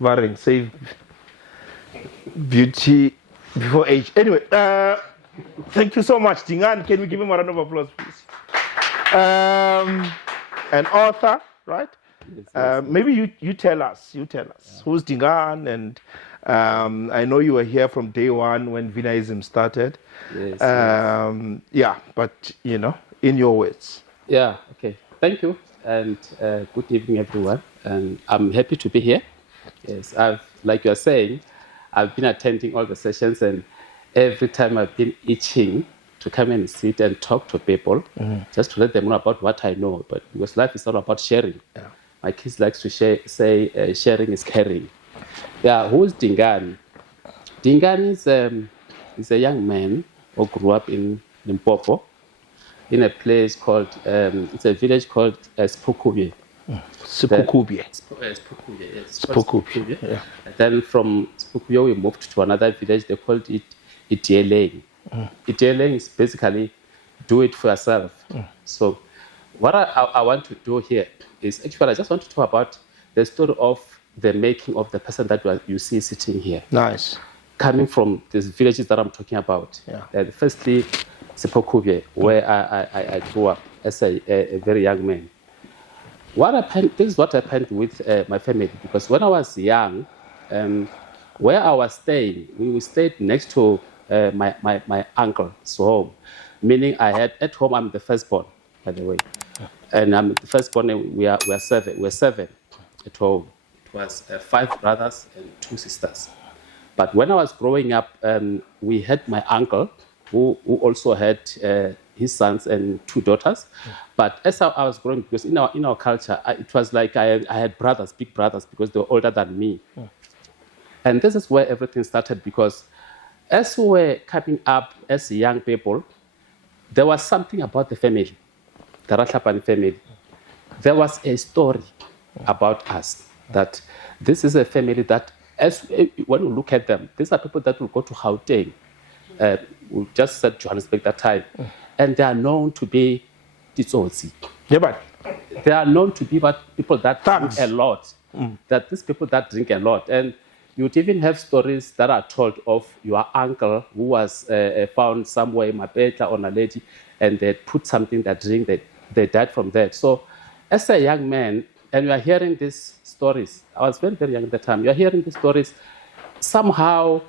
Unwavering, save beauty before age. Anyway, thank you so much, Dingaan. Can we give him a round of applause, please? An author, right? Yes. Maybe you tell us. Who's Dingaan? And I know you were here from day one when Vinaism started. Yes. Yeah, but in your words. Yeah. Okay. Thank you, and good evening, everyone. And I'm happy to be here. Yes, like you are saying, I've been attending all the sessions, and every time I've been itching to come and sit and talk to people, just to let them know about what I know. But because life is all about sharing. Yeah. My kids like to say sharing is caring. Yeah, who is Dingaan? Dingaan is a young man who grew up in Limpopo, in a place called, it's a village called Spokubie. Spokubie. Spokubie, yes. Spokubie, yeah. And then from Spokubie, we moved to another village. They called it Itieleng. Itieleng is basically do it for yourself. So what I want to do here is, actually, I just want to talk about the story of the making of the person that you see sitting here. Nice. Coming from these villages that I'm talking about. Yeah. Firstly, Sepokubie, where I grew up as a very young man. This is what happened with my family, because when I was young, where I was staying, we stayed next to my uncle's home, meaning at home I'm the firstborn, by the way. And I'm the firstborn, and we're seven at home. It was 5 brothers and 2 sisters. But when I was growing up, we had my uncle, who also had his sons and 2 daughters. But as I was growing, because in our culture, it was like I had brothers, big brothers, because they were older than me. And this is where everything started, because as we were coming up as young people, there was something about the family, the Rahlapane family. There was a story about us, that this is a family that, when we look at them, these are people that will go to Gauteng. We just said Johannesburg that time. And they are known to be Titsotsi. Yeah, but they are known to be people that Thugs. drink a lot. That these people that drink a lot. And you'd even have stories that are told of your uncle who was found somewhere in Mapetla or Naledi, and they put something that drink, they died from that. So as a young man, and you are hearing these stories, I was very, very young at the time, you are hearing these stories, somehow,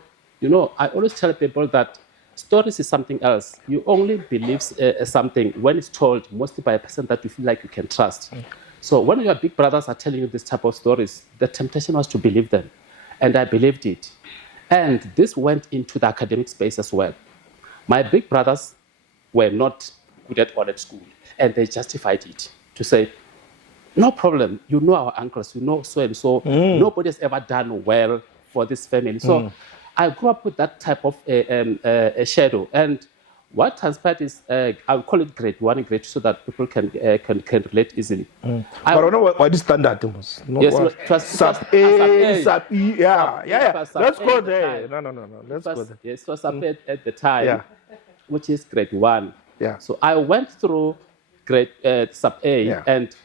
I always tell people that stories is something else. You only believe something when it's told, mostly by a person that you feel like you can trust. So when your big brothers are telling you this type of stories, the temptation was to believe them. And I believed it. And this went into the academic space as well. My big brothers were not good at all at school. And they justified it to say, no problem, our uncles, so and so. Nobody has ever done well for this family. So I grew up with that type of a shadow. And what transpired is, I'll call it grade 1 and grade 2 so that people can relate easily. But I don't know what is standard was. Yes, it was sub A, sub E, yeah. Let's go there. No. Let's go there. Yes, it was sub A at the time, which is grade 1. Yeah. So I went through grade sub A, and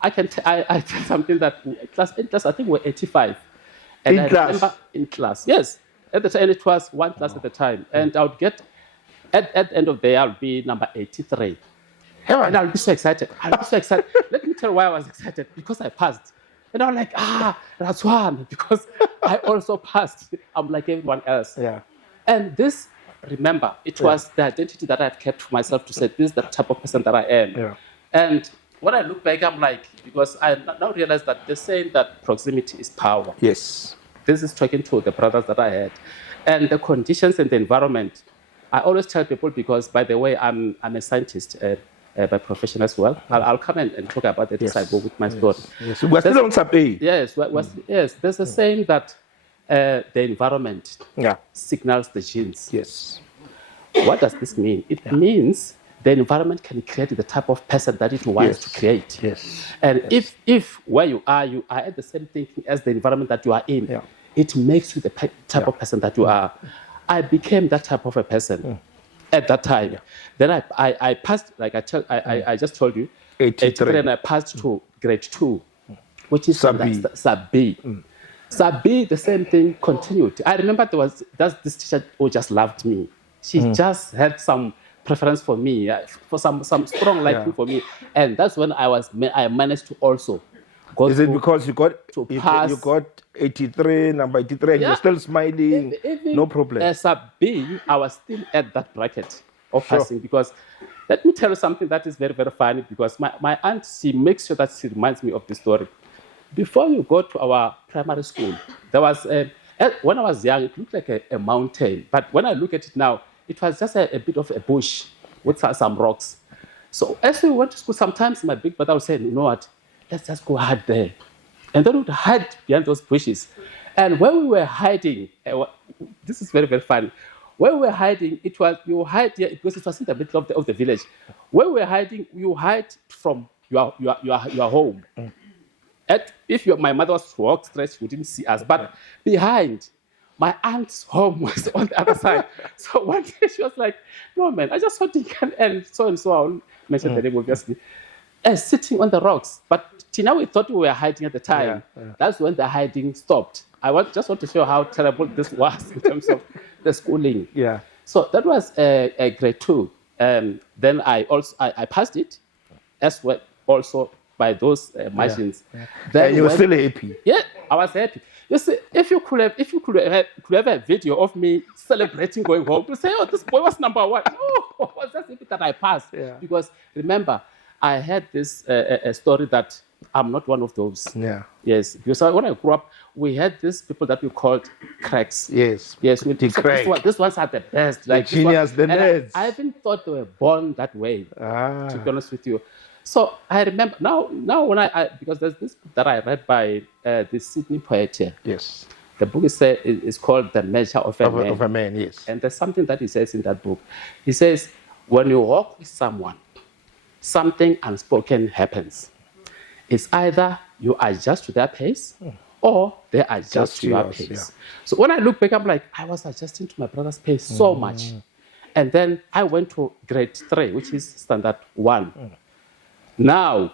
I tell something that in class, I think we're 85. And I remember in class, yes. At the time, and it was one class at the time. And I would get, at the end of the year, I'll be number 83. And I'll be so excited. Let me tell you why I was excited. Because I passed. And I'm like, that's one. Because I also passed. I'm like everyone else. Yeah. And this, remember, it was the identity that I've kept for myself to say, this is the type of person that I am. Yeah. And when I look back, I'm like, because I now realize that they're saying that proximity is power. Yes. This is talking to the brothers that I had. And the conditions and the environment, I always tell people, because, by the way, I'm a scientist by profession as well. I'll come and talk about it as I go with my story. Yes. We're still on sub A. Yes, yes. There's a saying that the environment signals the genes. Yes. What does this mean? It means the environment can create the type of person that it wants to create. Yes. And if where you are at the same thinking as the environment that you are in, it makes you the type of person that you are. I became that type of a person at that time. Then I passed, like I just told you, 83, and I passed to grade 2, which is sub B. Sub B. Sabi, the same thing continued. I remember there's this teacher who just loved me. She just had some preference for me, for some strong liking for me, and that's when I managed to also go Is it through because you got pass. you got 83, number 83, and Yeah. you're still smiling? Even No problem. as a B, I was still at that bracket of Sure. passing because let me tell you something that is very, very funny because my aunt, she makes sure that she reminds me of the story. Before you go to our primary school, there was, when I was young, it looked like a mountain. But when I look at it now, it was just a bit of a bush with some rocks. So as we went to school, sometimes my big brother would say, you know what, let's just go hide there. And then we would hide behind those bushes. And when we were hiding, this is very, very funny. When we were hiding, you hide here because it was in the middle of the village. When we were hiding, you hide from your home. If my mother was to walk straight, she wouldn't see us. But behind, my aunt's home was on the other side. So one day she was like, no, man, I just saw Dingaan and so on. I won't mention the name, obviously. Sitting on the rocks. But Tina, we thought we were hiding at the time. That's when the hiding stopped. Just want to show how terrible this was in terms of the schooling. Yeah. So that was a grade 2. Then I passed it as well also by those margins. Then and you were still happy. Yeah, I was happy. You see, if you could have a video of me celebrating going home to say, oh, this boy was number 1. Oh, I was just happy that I passed. Yeah. Because remember, I had this a story that I'm not one of those. Yeah. Yes. Because when I grew up, we had these people that we called cracks. Yes. Yes. These ones are the best. Like genius, the nerds. I even thought they were born that way. To be honest with you. So I remember now when I because there's this book that I read by the Sydney poet here. Yes. The book is called The Measure of a Man. Of a Man, yes. And there's something that he says in that book. He says, when you walk with someone, something unspoken happens. It's either you adjust to their pace or they adjust to your pace. Yeah. So when I look back, I'm like, I was adjusting to my brother's pace so much. And then I went to grade 3, which is standard 1. Now,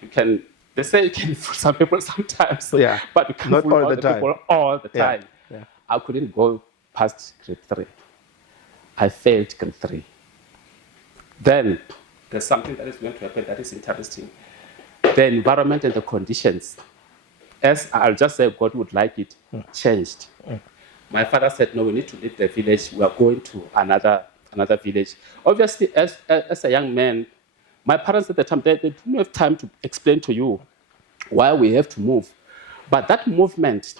they say you can fool some people sometimes, but you can't not fool all all the the time. people all the time. Yeah. I couldn't go past grade 3. I failed grade 3. Then there's something that is going to happen that is interesting. The environment and the conditions, as I'll just say God would like it, changed. My father said, no, we need to leave the village. We are going to another village. Obviously, as a young man, my parents at the time, they didn't have time to explain to you why we have to move. But that movement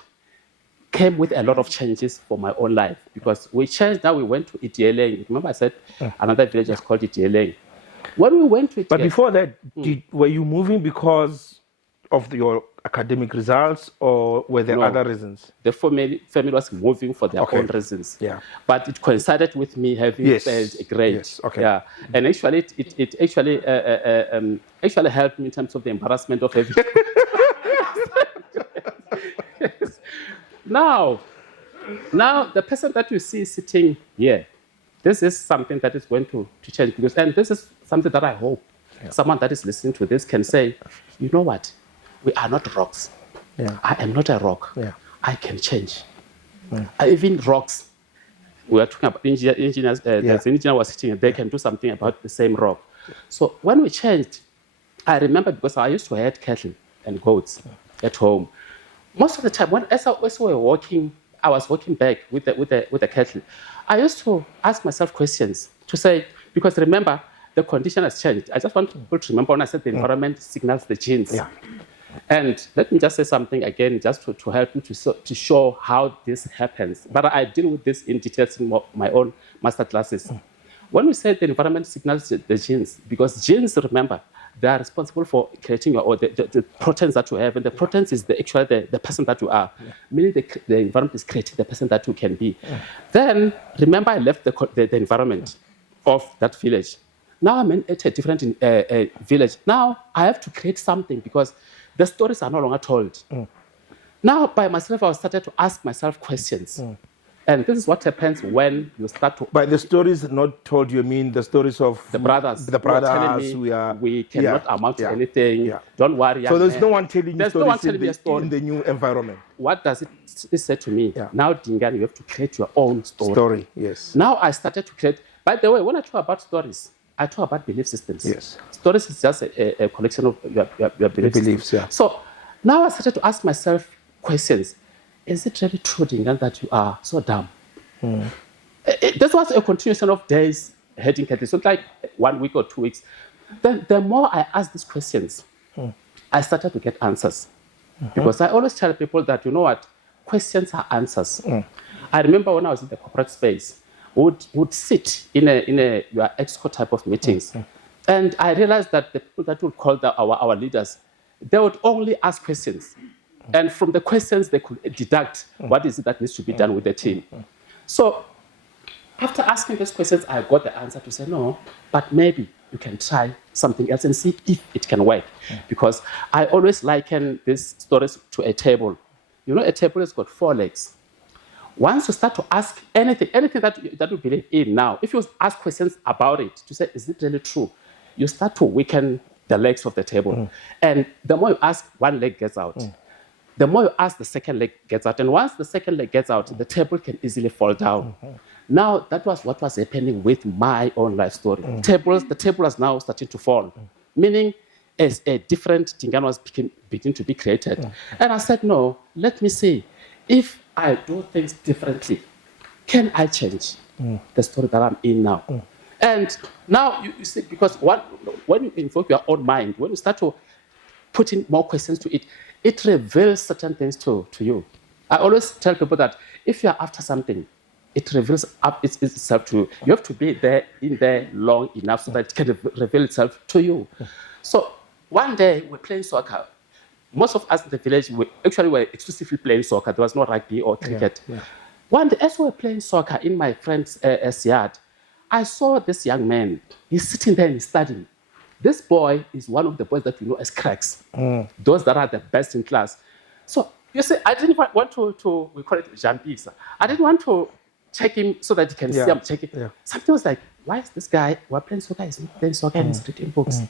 came with a lot of changes for my own life because we changed. Now we went to Itieleng. Remember I said another village was called Itieleng. When we went to Itieleng... But before that, were you moving because of your academic results or were there other reasons? The family was moving for their own reasons. Yeah. But it coincided with me having failed a grade. Yes. Okay. Yeah. And actually, it actually helped me in terms of the embarrassment of having... Yes. Now, the person that you see sitting here, this is something that is going to change. And this is something that I hope someone that is listening to this can say, you know what? We are not rocks. Yeah. I am not a rock. Yeah. I can change. Even rocks, we are talking about engineers, the engineer was sitting, they can do something about the same rock. So when we changed, I remember because I used to herd cattle and goats at home. Most of the time, as we were walking, I was walking back with the cattle. I used to ask myself questions to say, because remember, the condition has changed. I just want people to remember when I said the environment signals the genes. Yeah. And let me just say something again, just to help you to show how this happens. But I deal with this in detail in my own master classes. When we say the environment signals the genes, because genes, remember, they are responsible for creating the proteins that you have, and the proteins is the person that you are. Meaning the environment is creating the person that you can be. Then, remember, I left the environment of that village. Now I'm at a different village. Now I have to create something because the stories are no longer told. Now, by myself, I started to ask myself questions. And this is what happens when you start to... By the stories not told, you mean the stories of the brothers. The brothers who are telling me, we cannot amount to anything. Yeah. Don't worry. So there's no one telling you There's stories no one telling me a story. in the new environment. What does it say to me? Yeah. Now, Dingaan, you have to create your own story. Yes. Now I started to create... By the way, when I talk about stories, I talk about belief systems. Yes. Stories is just a collection of your beliefs. Yeah. So now I started to ask myself questions. Is it really true, Dingaan, that you are so dumb? This was a continuation of days heading at this. So like 1 week or 2 weeks. Then the more I asked these questions, I started to get answers. Because I always tell people that, you know what, questions are answers. I remember when I was in the corporate space, would sit in your exco type of meetings. And I realized that the people that would call our leaders, they would only ask questions. And from the questions, they could deduct what is it that needs to be done with the team. So after asking these questions, I got the answer to say, no, but maybe you can try something else and see if it can work. Because I always liken these stories to a table. You know, a table has got 4 legs. Once you start to ask anything that you believe in now, if you ask questions about it to say, is it really true? You start to weaken the legs of the table. And the more you ask, one leg gets out. The more you ask, the second leg gets out. And once the second leg gets out, the table can easily fall down. Now, that was what was happening with my own life story. The table was now starting to fall, meaning as a different Dingaan was beginning to be created. And I said, no, let me see. If I do things differently, can I change the story that I'm in now? And now, you see, because when you invoke your own mind, when you start to put in more questions to it, it reveals certain things to you. I always tell people that if you're after something, it reveals itself to you. You have to be in there long enough so that it can reveal itself to you. So one day, we're playing soccer. Most of us in the village were exclusively playing soccer. There was no rugby or cricket. One day, as we were playing soccer in my friend's yard, I saw this young man. He's sitting there and he's studying. This boy is one of the boys that we know as cracks, those that are the best in class. So, you see, I didn't want to we call it Jampisa. I didn't want to check him so that you can see I'm checking. Something was like, why is this guy, we're playing soccer, he's not playing soccer and he's reading books.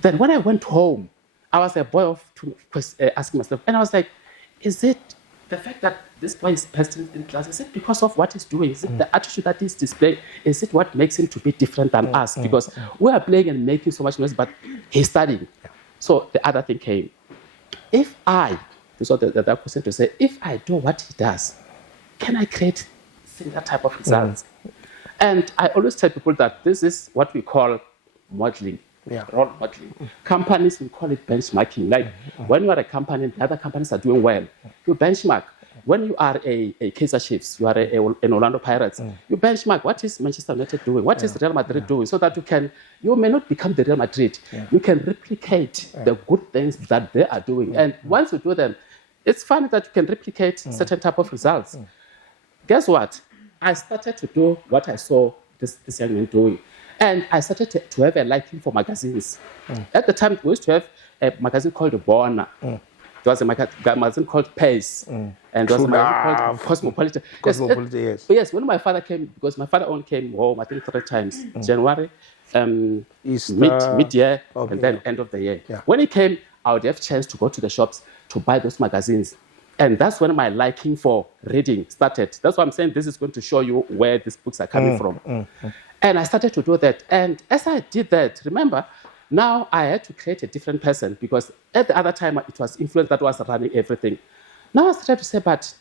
Then when I went home, I was a boy of asking myself, and I was like, is it the fact that this boy is best in class, is it because of what he's doing? Is it the attitude that he's displaying? Is it what makes him to be different than us? Because we are playing and making so much noise, but he's studying. So the other thing came. If I, this was the other question to say, if I do what he does, can I create similar type of results? And I always tell people that this is what we call modeling. Role modeling. Companies, we call it benchmarking. Like when you are a company, the other companies are doing well, you benchmark. When you are a Kaizer Chiefs, you are an Orlando Pirates, you benchmark. What is Manchester United doing? What is Real Madrid doing? So that you may not become the Real Madrid. You can replicate the good things that they are doing. And once you do them, it's funny that you can replicate certain type of results. Guess what? I started to do what I saw this young man doing. And I started to have a liking for magazines. At the time, we used to have a magazine called Bona. There was a magazine called Pace. And there was a magazine called Cosmopolitan. Yes, when my father came, because my father only came home, I think 3 times. January, mid-year, and then end of the year. When he came, I would have a chance to go to the shops to buy those magazines. And that's when my liking for reading started. That's why I'm saying this is going to show you where these books are coming from. And I started to do that. And as I did that, remember, now I had to create a different person because at the other time, it was influence that was running everything. Now I started to say, but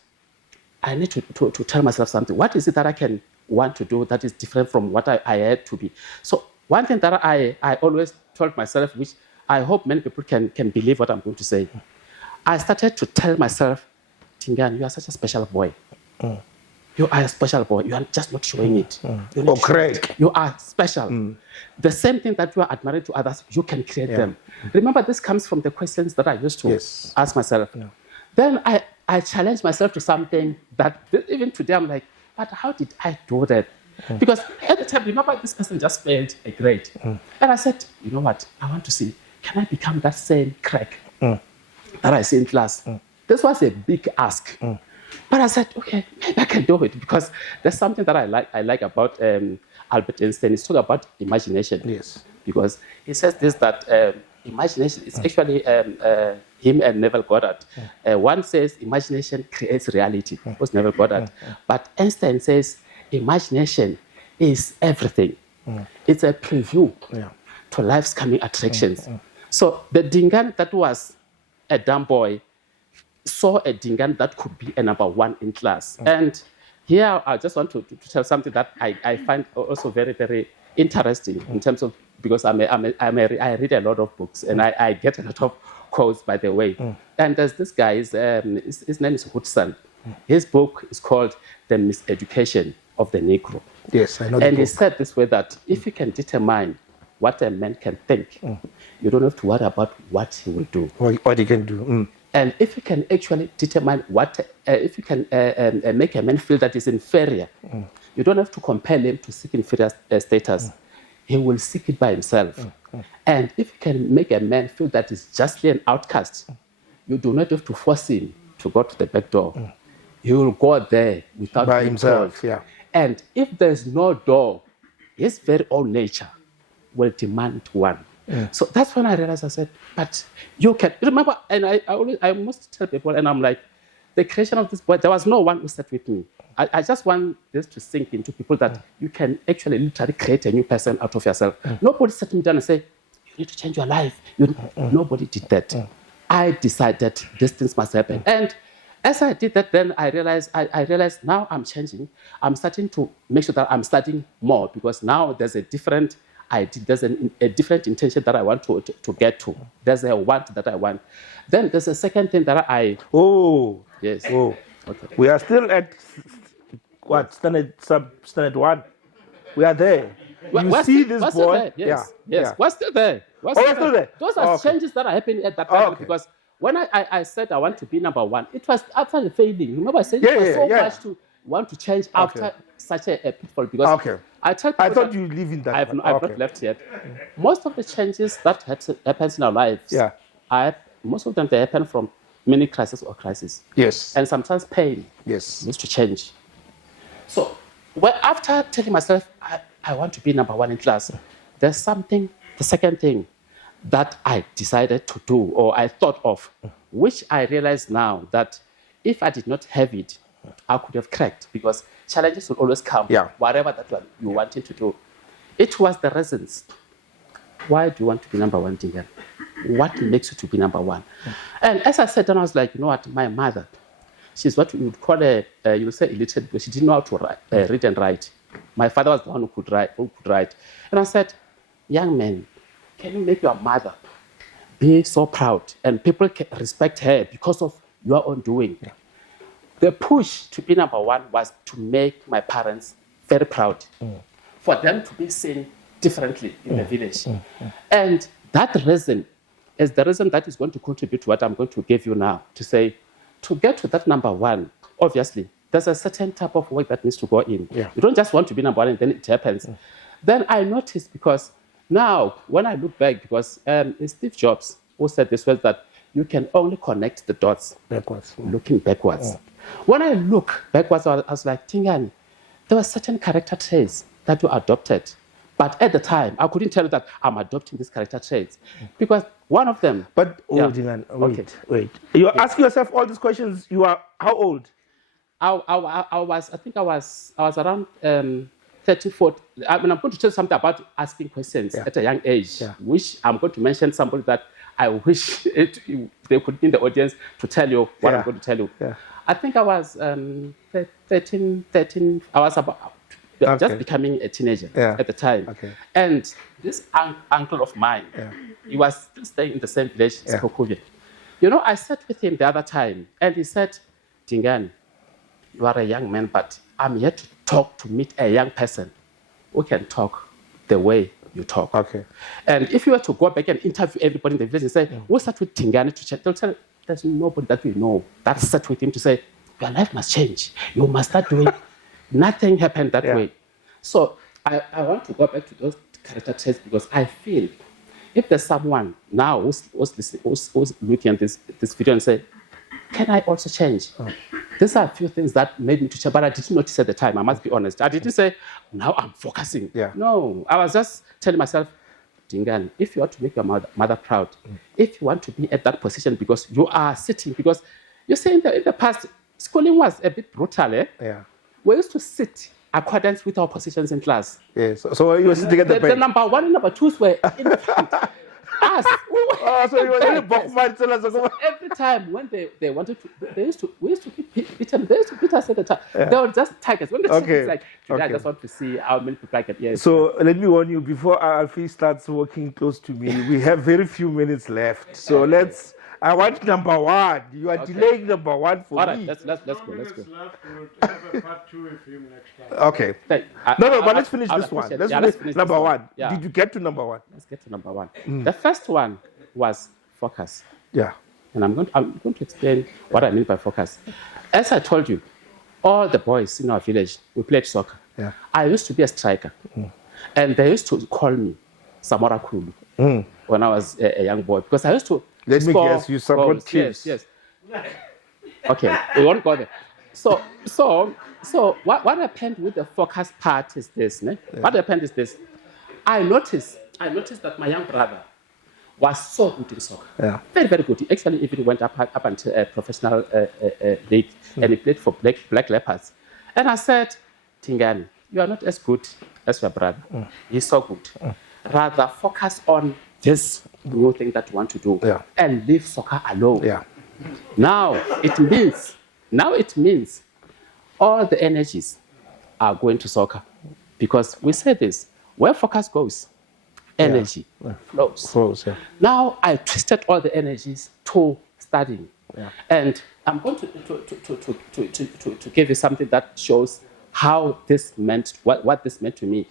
I need to tell myself something. What is it that I can want to do that is different from what I had to be? So one thing that I always told myself, which I hope many people can believe what I'm going to say, I started to tell myself, Dingaan, you are such a special boy. You are a special boy. You are just not showing it. Correct. You are special. The same thing that you are admiring to others, you can create them. Remember, this comes from the questions that I used to ask myself. Then I challenged myself to something that even today I'm like, but how did I do that? Because at the time, remember, this person just failed a grade. And I said, you know what? I want to see, can I become that same crack that I see in class? This was a big ask. But I said, okay, maybe I can do it because there's something that I like about Albert Einstein. He's talking about imagination. Yes. Because he says this that imagination is actually him and Neville Goddard. One says imagination creates reality. It was Neville Goddard. But Einstein says imagination is everything. It's a preview to life's coming attractions. So the Dingaan that was a dumb boy saw a Dingaan that could be a number one in class. And here I just want to tell something that I find also very, very interesting in terms of, because I read a lot of books and I get a lot of quotes, by the way. And there's this guy, his name is Hudson. His book is called The Miseducation of the Negro. Yes, I know. And he said this way that if you can determine what a man can think, you don't have to worry about what he will do. What he can do. And if you can actually determine if you can make a man feel that he's inferior, you don't have to compel him to seek inferior status. He will seek it by himself. And if you can make a man feel that he's justly an outcast, you do not have to force him to go to the back door. He will go there without By being himself, told. yeah. And if there's no door, his very own nature will demand one. So that's when I realized, I said, but you can, remember, and I must tell people, and I'm like, the creation of this boy, there was no one who sat with me. I just want this to sink into people that you can actually literally create a new person out of yourself. Nobody sat me down and said, you need to change your life. Nobody did that. I decided these things must happen. And as I did that, then I realized now I'm changing. I'm starting to make sure that I'm studying more because now there's a different idea, there's a different intention that I want to get to. There's a want that I want. Then there's a second thing that yes. Oh. Okay. We are still at what? Standard 1. We are there. You see this boy? Yes. Yeah. We're still there. We're still there. Those are changes that are happening at that time because when I said I want to be number one, it was after the failing. Remember I said it was so much to want to change after such a pitfall because I thought you live in that. I've not left yet. Most of the changes that happens in our lives, most of them they happen from mini crisis or crisis. Yes. And sometimes pain. Yes. Needs to change. So after telling myself I want to be number one in class, there's something, the second thing that I decided to do or I thought of, which I realize now that if I did not have it, I could have cracked because challenges will always come, whatever that you wanted to do. It was the reasons. Why do you want to be number one, Dingaan? What makes you to be number one? And as I said, then I was like, you know what, my mother, she's what you would call you would say illiterate because she didn't know how to read and write. My father was the one who could write. And I said, young man, can you make your mother be so proud and people can respect her because of your own doing? The push to be number one was to make my parents very proud, for them to be seen differently in the village. And that reason is the reason that is going to contribute to what I'm going to give you now, to say, to get to that number one, obviously, there's a certain type of work that needs to go in. You don't just want to be number one and then it happens. Then I noticed, because now, when I look back, because it's Steve Jobs who said this was that you can only connect the dots backwards, looking backwards. When I look backwards, I was like, Dingaan, there were certain character traits that you adopted. But at the time, I couldn't tell you that I'm adopting these character traits. Because one of them... But, Dingaan, wait. You're asking yourself all these questions. You are how old? I was around 34. I mean, I'm going to tell you something about asking questions at a young age, which I'm going to mention somebody that I wish they could be in the audience to tell you what I'm going to tell you. I think I was 13. I was about just becoming a teenager at the time. And this uncle of mine, he was still staying in the same village, Skokovie. You know, I sat with him the other time, and he said, Dingaan, you are a young man, but I'm here to meet a young person who can talk the way you talk. And if you were to go back and interview everybody in the village and say, we'll start with Dingaan to change, they'll tell you, there's nobody that we know that sat with him to say, your life must change. You must start doing. Nothing happened that way. So I want to go back to those character traits because I feel if there's someone now who's looking at this video and say, can I also change? These are a few things that made me to change, but I didn't notice at the time. I must be honest. I didn't say, now I'm focusing. Yeah. No, I was just telling myself, Dingaan, if you want to make your mother proud, if you want to be at that position because you are sitting, because you say in the past, schooling was a bit brutal, eh? Yeah. We used to sit accordance with our positions in class. Yes. So you were sitting at the The back. number one and number twos were in the front. Us. Oh, so you were in the back. Every time when they wanted to, we used to beat them. They used to beat us at the time. They were just targets. When they said it's like, today I just want to see how many people I can. Yes. So let me warn you, before Alfie starts walking close to me, we have very few minutes left. So I want number one. You are delaying number one for All right, me. let's go. Let's go. Left, we'll have a part 2 with him next time. Okay. But let's finish this one. Let's finish number one. Yeah. Did you get to number one? Let's get to number one. The first one was focus. Yeah. And I'm going to explain what I mean by focus. As I told you, all the boys in our village, we played soccer. Yeah. I used to be a striker. And they used to call me Samora Kulu when I was a young boy. Because I used to Let me score guess, you support goals. teams. Yes. Okay, we won't go there. So what happened with the focus part is this. Ne? Yeah. What happened is this. I noticed that my young brother was so good in soccer. Yeah. Very, very good. He actually even went up until a professional league, and he played for Black Leopards. And I said, Dingaan, you are not as good as your brother. He's so good. Rather focus on this new thing that you want to do and leave soccer alone. Yeah. Now it means all the energies are going to soccer, because we say this: where focus goes, energy flows. Yeah. Now I twisted all the energies to studying, and I'm going to give you something that shows how this meant what this meant to me.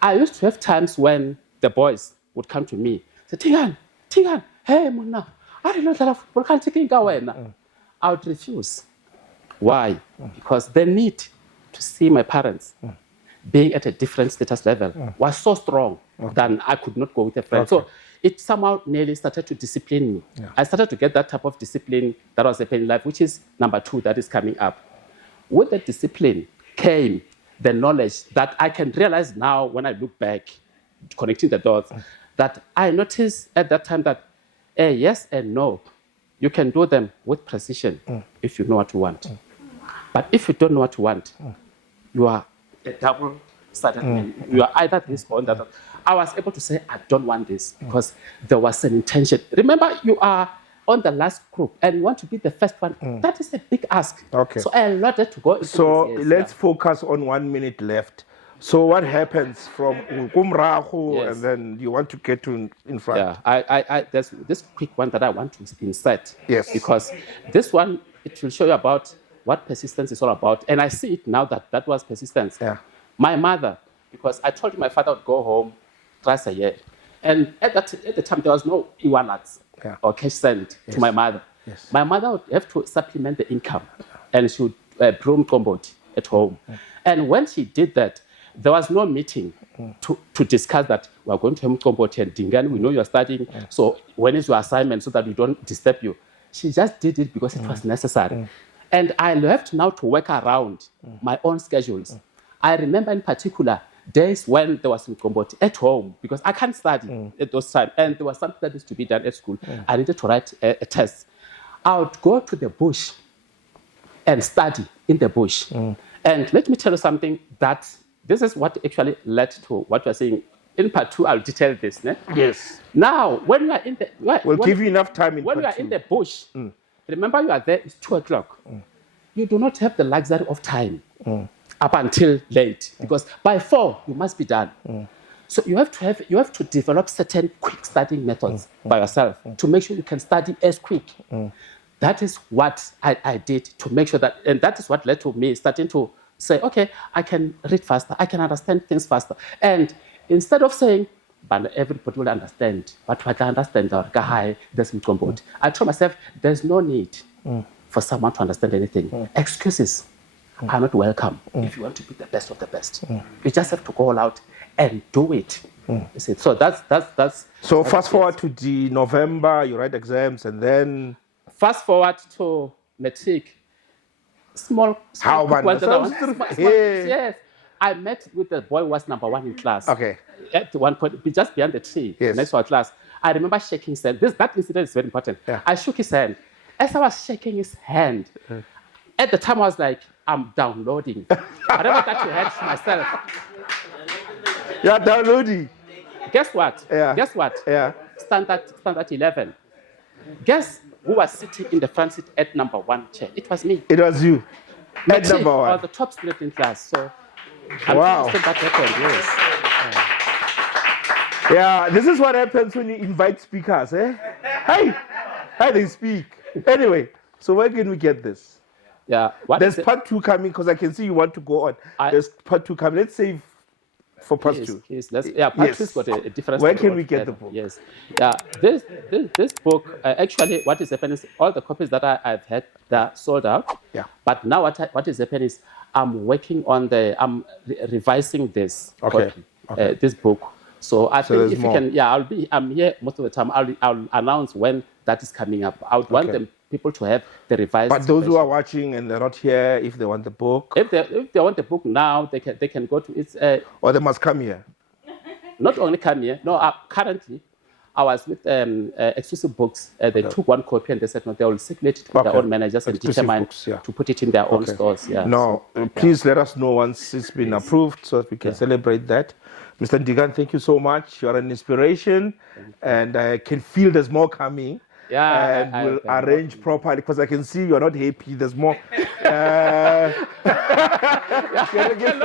I used to have times when the boys would come to me, say, Dingaan, hey, Mona, I don't know that football can't take in Gawena. I would refuse. Why? Because the need to see my parents being at a different status level was so strong that I could not go with a friend. So it somehow nearly started to discipline me. Yeah. I started to get that type of discipline that was happening in life, which is number 2 that is coming up. With the discipline came the knowledge that I can realize now when I look back, connecting the dots, that I noticed at that time that yes and no, you can do them with precision if you know what you want. But if you don't know what you want, you are a double-sided man. You are either this or that. I was able to say, I don't want this because there was an intention. Remember, you are on the last group and you want to be the first one. That is a big ask. Okay. So I allotted to go into So this, let's focus on 1 minute left. So what happens from Kumrahu and then you want to get to in front? Yeah, there's this quick one that I want to insert. Yes. Because this one, it will show you about what persistence is all about. And I see it now that was persistence. Yeah. My mother, because I told my father would go home twice a year. And at the time, there was no e-wallets or cash sent to my mother. Yes. My mother would have to supplement the income. And she would brew komboti at home. And when she did that, there was no meeting to discuss that we are going to have komboti and Dingaan. We know you are studying. So when is your assignment so that we don't disturb you? She just did it because it was necessary. And I have to now to work around my own schedules. I remember in particular days when there was some komboti at home because I can't study at those times. And there was something that needs to be done at school. I needed to write a test. I would go to the bush and study in the bush. And let me tell you something that this is what actually led to what you're saying. In part 2, I'll detail this. Ne? Yes. Now, when you are in the... We'll give you enough time in when part you are 2. in the bush, remember you are there, it's 2 o'clock. You do not have the luxury of time up until late because by 4, you must be done. So you have to develop certain quick studying methods by yourself to make sure you can study as quick. That is what I did to make sure that, and that is what led to me starting to say, okay, I can read faster, I can understand things faster. And instead of saying, but everybody will understand, but what I understand, I told myself, there's no need for someone to understand anything. Excuses are not welcome if you want to be the best of the best. You just have to go all out and do it. So that's. So fast forward to the November, you write exams, and then fast forward to matric. small How quick ones that I want. Yeah. Yes. I met with the boy who was number 1 in class. Okay. At one point, just behind the tree, Yes. next to our class. I remember shaking his hand. That incident is very important. Yeah. I shook his hand. As I was shaking his hand, at the time I was like, I'm downloading. I never got to hand myself. You're downloading. Guess what? Yeah. Guess what? Yeah. Standard 11. Guess who was sitting in the front seat at number 1 chair? It was me. It was you. At Actually, number I 1. was the top student in class. So I'm Wow. still that record, yes. Yeah, this is what happens when you invite speakers, eh? Hey, how they speak. Anyway, so where can we get this? Yeah. What There's is part 2 coming because I can see you want to go on. There's part 2 coming. Let's save for part 2. Yes, part 2's got a different Where story can we get altogether. the book? Yes. Yeah. This book, actually, what is happening is all the copies that I've had, they're sold out. Yeah. But now what is happening is I'm working on revising this Okay. copy, this book. So I think there's if more. you can, I'm here most of the time. I'll announce when that is coming up. I would want people to have the revised. But those who version. are watching and they're not here, if they want the book, If they want the book now, they can go to its. or they must come here. Not only come here. No, currently, I was with Exclusive Books. They took one copy and they said no, they will circulate it to their own managers and Exclusive determine Books, yeah. to put it in their own stores. Yeah. No, please let us know once it's been approved so that we can celebrate that. Mr. Dingaan, thank you so much. You're an inspiration, and I can feel there's more coming. Yeah, and we'll arrange properly because I can see you're not happy. There's more. Can I get